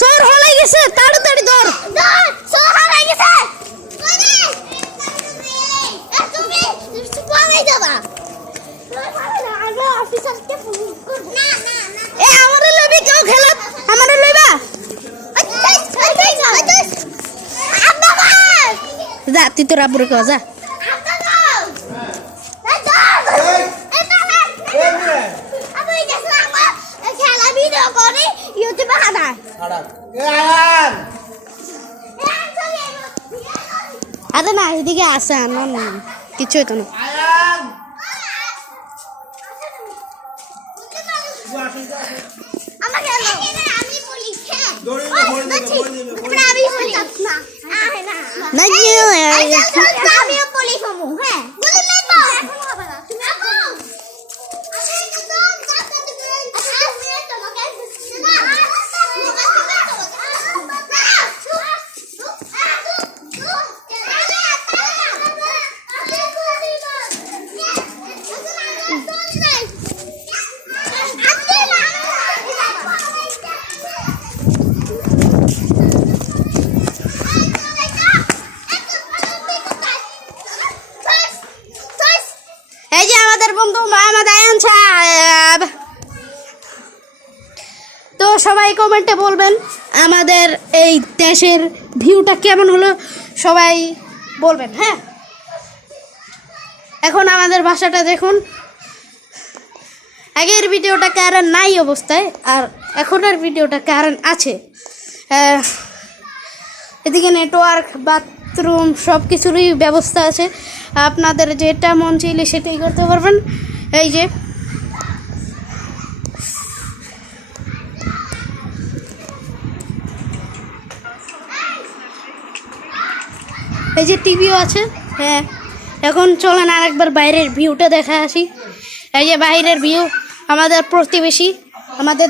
সর হলাই গেছে তাড়াতাড়ি ধর সর হলাই গেছে তুমি পালাই যাবা আগে অফিসারকে ফোন কর না না না এ আমারে লইবি কেউ খেলা আমারে লইবা যা তুই তোর আব্বুরে কও যা আরে না এদিকে আসে আনো কিছু হইতো না এই যে আমাদের বন্ধু মোহাম্মদ আয়ান সাহেব তো সবাই কমেন্টে বলবেন আমাদের এই দেশের ভিউটা কেমন হলো সবাই বলবেন হ্যাঁ এখন আমাদের ভাষাটা দেখুন আগের ভিডিওটা কারেন্ট নাই অবস্থায় আর এখনের ভিডিওটা কারেন্ট আছে এদিকে নেটওয়ার্ক বাথরুম সব কিছুরই ব্যবস্থা আছে আপনাদের যেটা মন চাইলে সেটাই করতে পারবেন এই যে টিভিও আছে হ্যাঁ এখন চলেন আরেকবার বাইরের ভিউটা দেখা আসি এই যে বাইরের ভিউ আমাদের প্রতিবেশী আমাদের